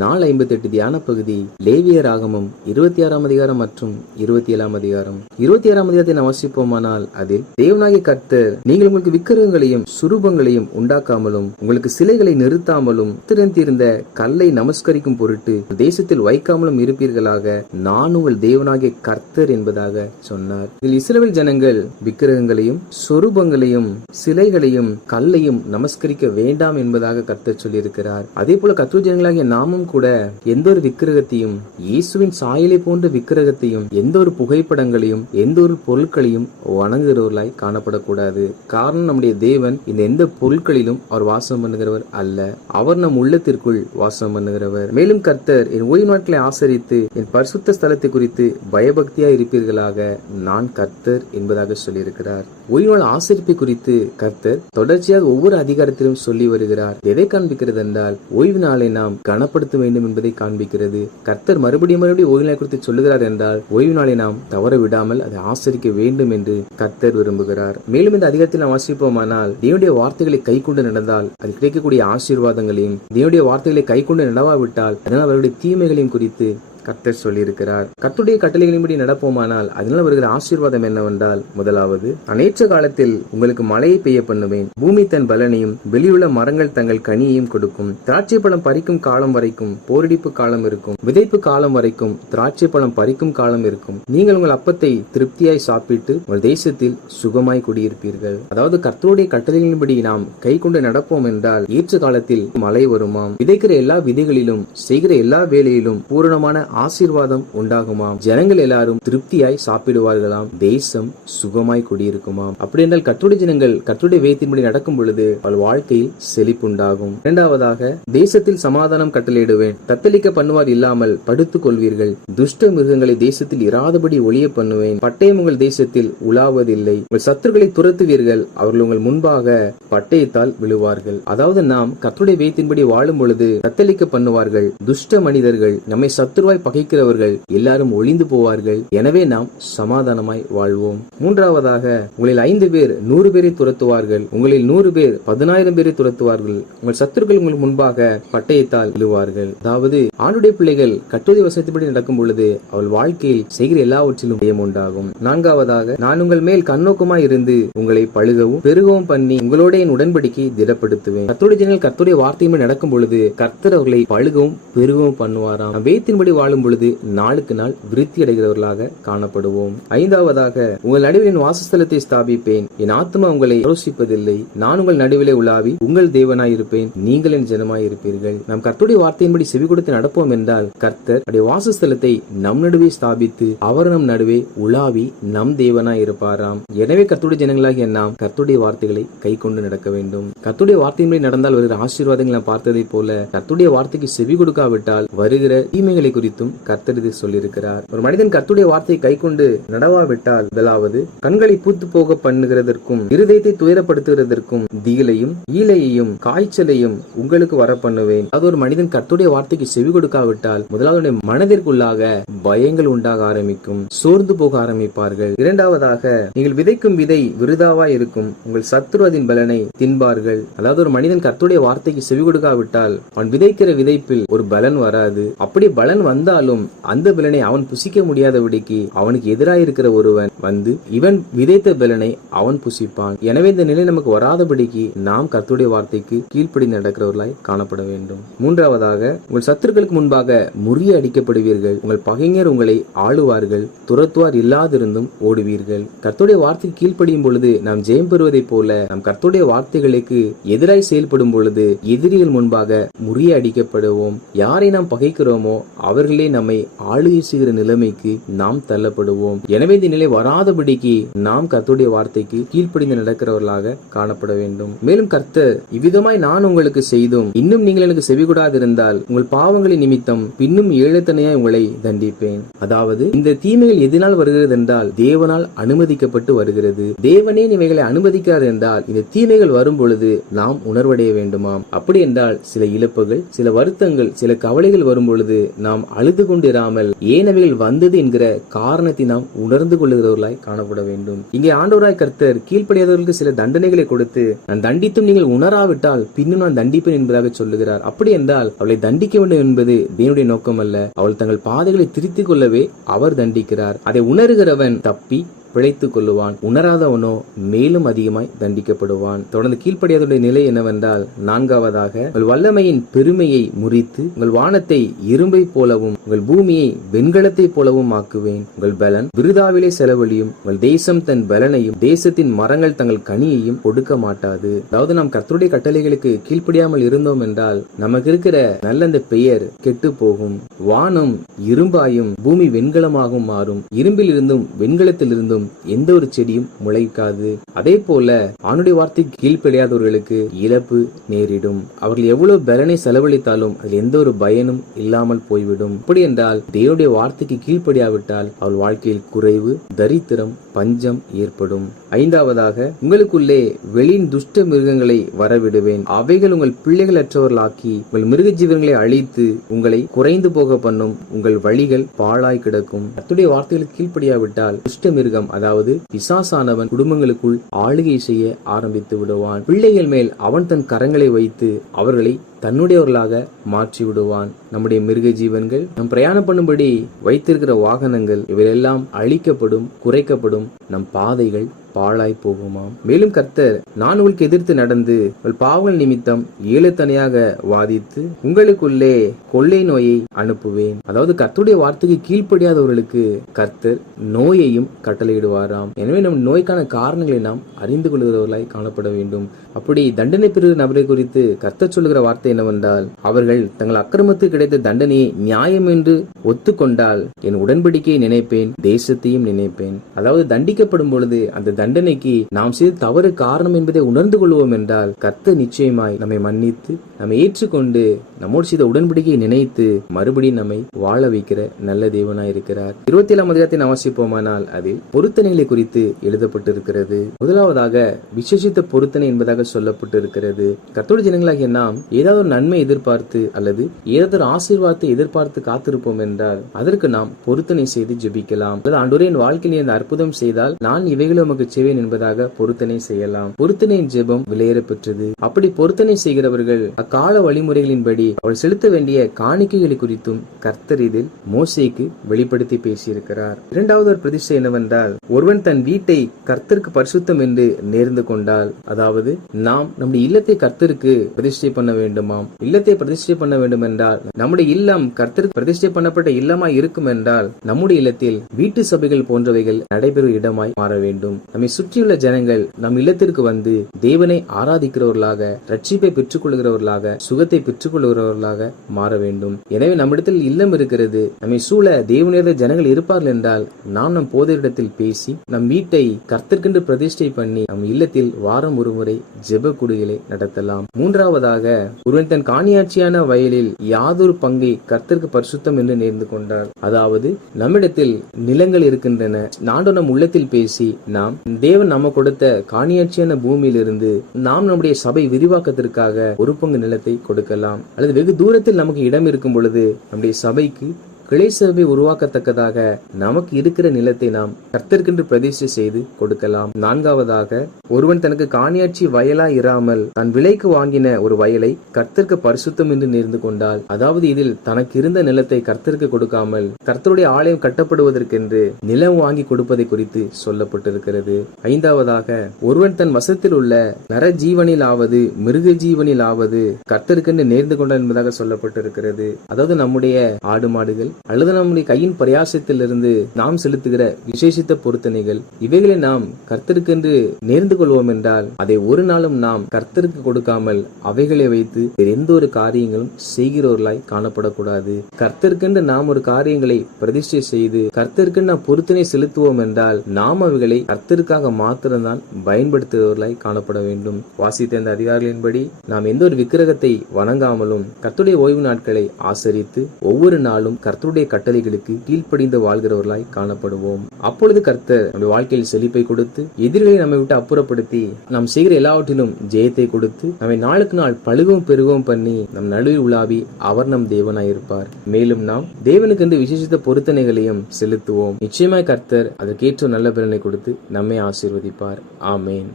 நாள் 58 தியான பகுதி லேவியராகமம் 26ஆம் அதிகாரம் மற்றும் 27ஆம் அதிகாரம். 26ஆம் அதிகாரத்தை நாம் வாசிப்போமானால், அதில் தேவனாகிய கர்த்தர், நீங்கள் உங்களுக்கு விக்கிரகங்களையும் சுரூபங்களையும் உண்டாக்காமலும் உங்களுக்கு சிலைகளை நிறுத்தாமலும் திறந்திருந்த கல்லை நமஸ்கரிக்கும் பொருட்டு தேசத்தில் வைக்காமலும் இருப்பீர்களாக, நான் உங்கள் தேவனாகிய கர்த்தர் என்பதாக சொன்னார். இதில் இஸ்ரவேல் ஜனங்கள் விக்கிரகங்களையும் சொரூபங்களையும் சிலைகளையும் கல்லையும் நமஸ்கரிக்க வேண்டாம் என்பதாக கர்த்தர் சொல்லியிருக்கிறார். அதே போல கர்த்தர் ஜனங்களாகிய நாமும் கூட எந்த ஒரு விக்கிரகத்தையும், இயேசுவின் சாயலை போன்ற விக்கிரகத்தையும், எந்த ஒரு புகைப்படங்களையும், எந்த ஒரு பொருட்களையும் வணங்குகிறவர்களாய் காணப்படக்கூடாது. காரணம், நம்முடைய தேவன் இந்த எந்த பொருட்களிலும் அவர் வாசம் பண்ணுகிறவர் அல்ல. அவர் நம் உள்ளத்திற்குள் வாசம் பண்ணுகிறவர். மேலும் கர்த்தர், என் ஓய்வு நாட்களை ஆசரித்து என் பரிசுத்த ஸ்தலத்தை குறித்து பயபக்தியா இருப்பீர்களாக, நான் கர்த்தர் என்பதாக சொல்லியிருக்கிறார். ஓய்வு நாள் ஆசரிப்பை குறித்து கர்த்தர் தொடர்ச்சியாக ஒவ்வொரு அதிகாரத்திலும் சொல்லி வருகிறார். எதை காண்பிக்கிறது என்றால், ஓய்வு நாளை நாம் கனப்படுத்த வேண்டும் என்பதை காண்பிக்கிறது. கர்த்தர் மறுபடியும் ஓய்வு நாளை குறித்து சொல்லுகிறார் என்றால், ஓய்வு நாளை நாம் தவற விடாமல் அதை ஆசரிக்க வேண்டும் என்று கர்த்தர் விரும்புகிறார். மேலும் இந்த அதிகாரத்தில் நாம் வாசிப்போமானால், தேவனுடைய வார்த்தைகளை கை கொண்டு நடந்தால் அது கிடைக்கக்கூடிய ஆசீர்வாதங்களையும், தேவனுடைய வார்த்தைகளை கை கொண்டு நடவாவிட்டால் அதனால் அவருடைய தீமைகளையும் குறித்து கர்த்தர் சொல்லியிருக்கிறார். கர்த்தருடைய கட்டளைகளின்படி நடப்போமானால் அதனால் வருகிற ஆசீர்வாதம் என்னவென்றால், முதலாவது, அநேற்ற காலத்தில் உங்களுக்கு மழையை பெய்ய பண்ணுவேன், பூமி தன் பலனையும் வெளியுள்ள மரங்கள் தங்கள் கனியையும் கொடுக்கும், திராட்சை பழம் பறிக்கும் காலம் வரைக்கும் போரடிப்பு காலம் இருக்கும், விதைப்பு காலம் வரைக்கும் திராட்சை பழம் பறிக்கும் காலம் இருக்கும், நீங்கள் உங்கள் அப்பத்தை திருப்தியாய் சாப்பிட்டு உங்கள் தேசத்தில் சுகமாய் குடியிருப்பீர்கள். அதாவது கர்த்தருடைய கட்டளைகளின்படி நாம் கை கொண்டு நடப்போம் என்றால் ஏற்ற காலத்தில் மழை வருமாம், விதைக்கிற எல்லா விதைகளிலும் செய்கிற எல்லா வேலையிலும் பூரணமான ஆசீர்வாதம் உண்டாகுமாம், ஜனங்கள் எல்லாரும் திருப்தியாய் சாப்பிடுவார்களாம், தேசம் சுகமாய் குடியிருக்குமாம். அப்படி என்றால் கர்த்தருடைய ஜனங்கள் கர்த்தருடைய வேதத்தின்படி நடக்கும் பொழுது அவள் வாழ்க்கையில் செழிப்புண்டாகும். இரண்டாவதாக, தேசத்தில் சமாதானம் கட்டளையிடுவேன், தத்தளிக்க பண்ணுவார் இல்லாமல் படுத்துக் கொள்வீர்கள், துஷ்ட மிருகங்களை தேசத்தில் இராதபடி ஒளிய பண்ணுவேன், பட்டயம் உங்கள் தேசத்தில் உலாவதில்லை, உங்கள் சத்துருக்களை துரத்துவீர்கள், அவர்கள் உங்கள் முன்பாக பட்டயத்தால் விழுவார்கள். அதாவது நாம் கர்த்தருடைய வேதத்தின்படி வாழும் பொழுது தத்தளிக்க பண்ணுவார்கள், துஷ்ட மனிதர்கள், நம்மை சத்துருவாய் பகைக்கிறவர்கள் எல்லாரும் ஒளிந்து போவார்கள். எனவே நாம் சமாதானமாய் வாழ்வோம். மூன்றாவதாக, உங்களில் 5 பேர் 100 பேரை துரத்துவார்கள், உங்களில் 100 பேர் 10,000 பேரை துரத்துவார்கள், உங்கள் சத்துருக்கள் உங்கள் முன்பாக பட்டயத்தால் விழுவார்கள். அதாவது ஆண்டுடைய பிள்ளைகள் கர்த்தருடைய வசனத்தின்படி நடக்கும் பொழுது அவள் வாழ்க்கையில் செய்கிற எல்லாவற்றிலும் ஜெயம் உண்டாகும். நான்காவதாக, நான் உங்கள் மேல் கண்ணோக்கமாய் இருந்து உங்களை பழுகவும் பெருகவும் பண்ணி உங்களோட என் உடன்படிக்கை திடப்படுத்துவேன். கர்த்தருடைய ஜனங்கள் கர்த்தருடைய வார்த்தையின்படி நடக்கும் பொழுது கர்த்தர் அவர்களை பழுகவும் பெருகவும் பண்ணுவாராம். வேதத்தின்படி வாழும் பொழுது நாளுக்கு நாள் விருத்தி அடைகிறவர்களாக காணப்படுவோம். ஐந்தாவதாக, உங்கள் நடுவில் வாசஸ்தலத்தை ஸ்தாபிப்பேன், என் ஆத்மா உங்களை யோசிப்பதில்லை, நான் உங்கள் நடுவிலே உலாவி உங்கள் தேவனாய் இருப்பேன், நீங்கள் என் ஜனமாய் இருப்பீர்கள். நாம் கர்த்தருடைய வார்த்தையின்படி செவி கொடுத்து நடப்போம் என்றால் கர்த்தர் அவருடைய வாசஸ்தலத்தை நம் நடுவே ஸ்தாபித்து அவர் நம் நடுவே உலாவி நம் தேவனாய் இருப்பாராம். எனவே கர்த்தருடைய ஜனங்களாகிய நாம் கர்த்தருடைய வார்த்தைகளை கை கொண்டு நடக்க வேண்டும். கர்த்தருடைய வார்த்தையின்படி நடந்தால் வருகிற ஆசீர்வாதங்களை நாம் பார்த்ததை போல கர்த்தருடைய வார்த்தைக்கு செவி கொடுக்காவிட்டால் வருகிற தீமைகளை குறித்தும் கர்த்தர் இதை சொல்லியிருக்கிறார். ஒரு மனிதன் கர்த்தருடைய வார்த்தையை கை கொண்டு நடவாவிட்டால், முதலாவது, கண்களை பூத்து போக பண்ணுகிறதற்கும் இருதயத்தை துயரப்படுத்துகிறதற்கும் திகிலையும் ஈலையையும் காய்ச்சலையும் உங்களுக்கு வர பண்ணுவேன். அது ஒரு மனிதன் கர்த்தருடைய வார்த்தைக்கு செவி கொடுக்காவிட்டால் முதலாவது மனதிற்குள்ளாக பயங்கள் உண்டாக ஆரம்பிக்கும், சோர்ந்து போக ஆரம்பிப்பார்கள். இரண்டாவதாக, நீங்கள் விதைக்கும் விதை விருதாவா இருக்கும், உங்கள் சத்துரு அதன் பலனை தின்பார்கள். அதாவது ஒரு மனிதன் கர்த்தருடைய வார்த்தைக்கு செவி கொடுக்காவிட்டால் அவன் விதைக்கிற விதைப்பில் ஒரு பலன் வராது. அப்படி பலன் வந்தாலும் அந்த பலனை அவன் புசிக்க முடியாதபடிக்கு அவனுக்கு எதிராக இருக்கிற ஒருவன் வந்து இவன் விதைத்த பலனை அவன் புசிப்பான். எனவே இந்த நிலை நமக்கு வராதபடிக்கு நாம் கர்த்தருடைய வார்த்தைக்கு கீழ்ப்படி நடக்கிறவர்களாய் காணப்பட வேண்டும். மூன்றாவதாக, உங்கள் சத்துருக்களுக்கு முன்பாக முறிய அடிக்கப்படுவீர்கள், உங்கள் பகைஞர் உங்களை ஆளுவார்கள், துரத்துவார் இல்லாதிருந்தும் ஓடுவீர்கள். கர்த்தருடைய வார்த்தைக்கு கீழ்ப்படியும் பொழுது நாம் ஜெயம் பெறுவதை போல நாம் கர்த்தருடைய வார்த்தைகளுக்கு எதிராய் செயல்படும் பொழுது எதிரிகள் முன்பாக முறிய அடிக்கப்படுவோம். யாரை நாம் பகைக்கிறோமோ அவர்களே நம்மை ஆளுகை செய்கிற நிலைமைக்கு நாம் தள்ளப்படுவோம். எனவே இந்த நிலை வராதபடிக்கு நாம் கர்த்தருடைய வார்த்தைக்கு கீழ்ப்படிந்து நடக்கிறவர்களாக காணப்பட வேண்டும். மேலும் கர்த்தர், இவ்விதமாய் நான் உங்களுக்கு செய்தும் இன்னும் நீங்கள் எனக்கு செவிகொடாதிருந்தால் உங்கள் பாவங்களின் நிமித்தம் பின்னும் ஏழத்தனையாய் உங்களை தண்டிப்பேன். அதாவது இந்த தீமைகள் எதனால் வருகிறது என்றால் தேவனால் அனுமதிக்கப்பட்டு வருகிறது. தேவனே இவைகளை அனுமதிக்கிறார் என்றால் இந்த தீமைகள் வரும் பொழுது நாம் உணர்வடைய வேண்டுமாம். அப்படி என்றால் சில இழப்புகள், சில வருத்தங்கள், சில கவலைகள் வரும் பொழுது நாம் அழுது கொண்டிராமல் ஏன் அவைகள் வந்தது என்கிற காரணத்தை நாம் உணர்ந்து கொள்ளுகிறவர்களாய் காணப்பட வேண்டும். இங்கே ஆண்டவராய் கர்த்தர் கீழ்ப்படியாதவர்களுக்கு சில தண்டனைகளை கொடுத்து, நான் தண்டித்தும் நீங்கள் உணராவிட்டால் பின்னும் நான் தண்டிப்பேன் என்பதாக சொல்லுகிறார். அப்படி என்றால் அவளை தண்டிக்க வேண்டும் என்பது தேவனுடைய நோக்கம் அல்ல. அவள் தங்கள் பாதைகளை திருத்திக் கொள்ளவே அவர் தண்டிக்கிறார். அதை உணர்கிறவன் தப்பி பிழைத்துக் கொள்ளுவான், உணராதவனோ மேலும் அதிகமாய் தண்டிக்கப்படுவான். தொடர்ந்து கீழ்ப்படியாதவருடைய நிலை என்னவென்றால், நான்காவதாக, உங்கள் வல்லமையின் பெருமையை முறித்து உங்கள் வானத்தை இரும்பை போலவும் உங்கள் பூமியை வெண்கலத்தை போலவும் ஆக்குவேன். உங்கள் பலன் விருதாவிலே செலவழியும், உங்கள் தேசம் தன் பலனையும் தேசத்தின் மரங்கள் தங்கள் கனியையும் கொடுக்க மாட்டாது. அதாவது நாம் கர்த்தருடைய கட்டளைகளுக்கு கீழ்ப்படியாமல் இருந்தோம் என்றால் நமக்கு இருக்கிற நல்ல அந்த பெயர் கெட்டு போகும். வானம் இரும்பாயும் பூமி வெண்கலமாகவும் மாறும். இரும்பில் இருந்தும் வெண்கலத்தில் இருந்தும் எந்த ஒரு செடியும் முளைக்காது. அதே போல ஆணுடைய வார்த்தைக்கு கீழ்ப்படியாதவர்களுக்கு இழப்பு நேரிடும். அவர்கள் எவ்வளவு பலனை செலவழித்தாலும் அதில் எந்த ஒரு பயனும் இல்லாமல் போய்விடும். அப்படி என்றால் தேவனுடைய வார்த்தைக்கு கீழ்ப்படியாவிட்டால் அவள் வாழ்க்கையில் குறைவு, தரித்திரம், பஞ்சம் ஏற்படும். ஐந்தாவதாக, உங்களுக்குள்ளே வெளியின் துஷ்ட மிருகங்களை வரவிடுவேன். அவைகள் உங்கள் பிள்ளைகள் அற்றவர்களாக்கி உங்கள் மிருக ஜீவன்களை அழித்து உங்களை குறைந்து போக பண்ணும். உங்கள் வழிகள் பாழாய் கிடக்கும். கர்த்தருடைய வார்த்தைகளுக்கு கீழ்ப்படியாவிட்டால் துஷ்ட மிருகம், அதாவது பிசாசானவன் குடும்பங்களுக்குள் ஆளுகை செய்ய ஆரம்பித்து விடுவான். பிள்ளைகள் மேல் அவன் தன் கரங்களை வைத்து அவர்களை தன்னுடையவர்களாக மாற்றி விடுவான். நம்முடைய மிருக ஜீவன்கள், நம் பிரயாணம் பண்ணும்படி வைத்திருக்கிற வாகனங்கள், இவையெல்லாம் அழிக்கப்படும், குறைக்கப்படும். நம் பாதைகள் பாழாய் போகுமாம். மேலும் கர்த்தர், நான் உங்களுக்கு எதிர்த்து நடந்து உங்கள் பாவங்கள் நிமித்தம் ஏழத்தனையாக வாதித்து உங்களுக்குள்ளே கொள்ளை நோயை அனுப்புவேன். அதாவது கர்த்தருடைய வார்த்தைக்கு கீழ்ப்படியாதவர்களுக்கு கர்த்தர் நோயையும் கட்டளையிடுவாராம். எனவே நம் நோய்க்கான காரணங்களை நாம் அறிந்து கொள்கிறவர்களாய் காணப்பட வேண்டும். அப்படி தண்டனை பெறுகிற நபரை குறித்து கர்த்தர் சொல்லுகிற வார்த்தை என்னவென்றால், அவர்கள் தங்கள் அக்கிரமத்துக்கு கிடைத்த தண்டனையை நியாயம் என்று ஒத்துக்கொண்டால் என் உடன்படிக்கையை நினைப்பேன், தேசத்தையும் நினைப்பேன். அதாவது தண்டிக்கப்படும் பொழுது அந்த தண்டனைக்கு நாம் செய்த தவறு காரணம் என்பதை உணர்ந்து கொள்வோம் என்றால் கர்த்தர் நிச்சயமாய் நம்மை மன்னித்து நம்மை ஏற்றுக்கொண்டு நம்மோடு செய்த உடன்படிக்கையை நினைத்து மறுபடியும் நம்மை வாழ வைக்கிற நல்ல தேவனாய் இருக்கிறார். 27ஆம் அதிகாரத்தை நாம் வாசிப்போமானால் அதில் பொருத்தனைகளை குறித்து எழுதப்பட்டிருக்கிறது. முதலாவதாக விசேஷித்த பொருத்தனை என்பதாக சொல்லப்பட்டிருக்கிறது. கர்த்தருடைய ஜனங்களாகிய நாம் ஏதாவது ஒரு நன்மை எதிர்பார்த்து அல்லது ஏதாவது ஒரு ஆசீர்வாதத்தை எதிர்பார்த்து காத்திருப்போம் என்றால் அதற்கு நாம் பொருத்தனை செய்து ஜெபிக்கலாம். ஆண்டவரே, என் வாழ்க்கையில் இந்த அற்புதம் செய்தால் நான் இவைகளை உமக்கு செய்வேன் என்பதாக பொருத்தனை செய்யலாம். பொருத்தனையின் ஜெபம் விலையேற பெற்றது. அப்படி பொருத்தனை செய்கிறவர்கள் அக்கால வழிமுறைகளின்படி அவள் செலுத்த வேண்டிய காணிக்கைகளை குறித்தும் கர்த்தர் இதில் மோசேக்கு வெளிப்படுத்தி பேசியிருக்கிறார். இரண்டாவது ஒரு பிரதிஷ்டை என்னவென்றால், ஒருவன் தன் வீட்டை கர்த்தருக்கு பரிசுத்தம் என்று நேர்ந்து கொண்டால், அதாவது நாம் நம்முடைய இல்லத்தை கர்த்தருக்கு பிரதிஷ்டை பண்ண வேண்டுமாம். இல்லத்தை பிரதிஷ்டை பண்ண வேண்டும் என்றால் நம்முடைய இல்லம் கர்த்தருக்கு பிரதிஷ்டை பண்ணப்பட்ட இல்லமாய் இருக்கும் என்றால் நம்முடைய இல்லத்தில் வீட்டு சபைகள் போன்றவைகள் நடைபெறும் இடமாய் மாற வேண்டும். நம்மை சுற்றியுள்ள ஜனங்கள் நம் இல்லத்திற்கு வந்து தேவனை ஆராதிக்கிறவர்களாக, ரட்சிப்பை பெற்றுக் கொள்கிறவர்களாக, சுகத்தை பெற்றுக் கொள்கிறவர்களாக மாற வேண்டும். எனவே நம்மிடத்தில் இல்லம் இருக்கிறது, நம்மை சூழ தேவனுடைய ஜனங்கள் இருப்பார்கள் என்றால் நாம் நம் போதரிடத்தில் பேசி நம் வீட்டை கர்த்தர்க்கென்று பிரதிஷ்டை பண்ணி நம் இல்லத்தில் வாரம் ஒரு முறை ஜெப கூடுகளை நடத்தலாம். மூன்றாவதாக, ஒருவன் தன் காணியாட்சியான வயலில் யாதொரு பங்கை கர்த்தருக்கு பரிசுத்தம் என்று நேர்ந்து கொண்டார். அதாவது நம்மிடத்தில் நிலங்கள் இருக்கின்றன, நானும் நம் உள்ளத்தில் பேசி நாம் தேவன் நம்ம கொடுத்த காணியாட்சியான பூமியிலிருந்து நாம் நம்முடைய சபை விரிவாக்கத்திற்காக ஒரு பங்கு நிலத்தை கொடுக்கலாம். அல்லது வெகு தூரத்தில் நமக்கு இடம் இருக்கும் பொழுது நம்முடைய சபைக்கு கிளை சபை உருவாக்கத்தக்கதாக நமக்கு இருக்கிற நிலத்தை நாம் கர்த்தர்க்கென்று பிரதிஷ்டை செய்து கொடுக்கலாம். நான்காவதாக, ஒருவன் தனக்கு காணியாட்சி வயலா இராமல் தான் விலைக்கு வாங்கின ஒரு வயலை கர்த்தருக்கு பரிசுத்தம் என்று நேர்ந்து கொண்டால், அதாவது இதில் தனக்கு இருந்த நிலத்தை கர்த்தருக்கு கொடுக்காமல் கர்த்தருடைய ஆலயம் கட்டப்படுவதற்கென்று நிலம் வாங்கி கொடுப்பதை குறித்து சொல்லப்பட்டிருக்கிறது. ஐந்தாவதாக, ஒருவன் தன் வசத்தில் உள்ள நர ஜீவனிலாவது மிருக ஜீவனிலாவது கர்த்தருக்கென்று நேர்ந்து கொண்டான் என்பதாக சொல்லப்பட்டிருக்கிறது. அதாவது நம்முடைய ஆடு மாடுகள் அல்லது நம்முடைய கையின் பிரயாசத்திலிருந்து நாம் செலுத்துகிற விசேஷித்த பொருத்தனைகள், இவைகளை நாம் கர்த்தருக்கென்று நேர்ந்து கொள்வோம் என்றால் அதை ஒரு நாளும் நாம் கர்த்தருக்கு கொடுக்காமல் அவைகளை வைத்து எந்த ஒரு காரியங்களும் செய்கிறவர்களாய் காணப்படக்கூடாது. கர்த்தருக்கென்று நாம் ஒரு காரியங்களை பிரதிஷ்டை செய்து கர்த்தருக்கென்று நாம் பொருத்தனை செலுத்துவோம் என்றால் நாம் அவைகளை கர்த்தருக்காக மாத்திரம்தான் பயன்படுத்துகிறவர்களாய் காணப்பட வேண்டும். வாசித்த இந்த அதிகாரிகளின்படி நாம் எந்த ஒரு விக்கிரகத்தை வணங்காமலும் கர்த்தருடைய ஓய்வு நாட்களை ஆசரித்து ஒவ்வொரு நாளும் கர்த்தருடைய கர்த்தருடைய கட்டளைகளுக்கு கீழ்ப்படிந்து வாழ்கிறவர்களாய் காணப்படுவோம். அப்பொழுது கர்த்தர் நம்முடைய வாழ்க்கையில் செழிப்பை கொடுத்து, எதிரிகளை நம்மை விட்டு அப்புறப்படுத்தி, நாம் செய்கிற எல்லாவற்றிலும் ஜெயத்தை கொடுத்து, நம்மை நாளுக்கு நாள் பழுகவும் பெருகவும் பண்ணி நம் நடுவில் உலாவி அவர் நம் தேவனாயிருப்பார். மேலும் நாம் தேவனுக்கு என்று விசேஷித்த பொருத்தனைகளையும் செலுத்துவோம். நிச்சயமாய் கர்த்தர் அதற்கேற்ற நல்ல பலனை கொடுத்து நம்மை ஆசீர்வதிப்பார். ஆமேன்.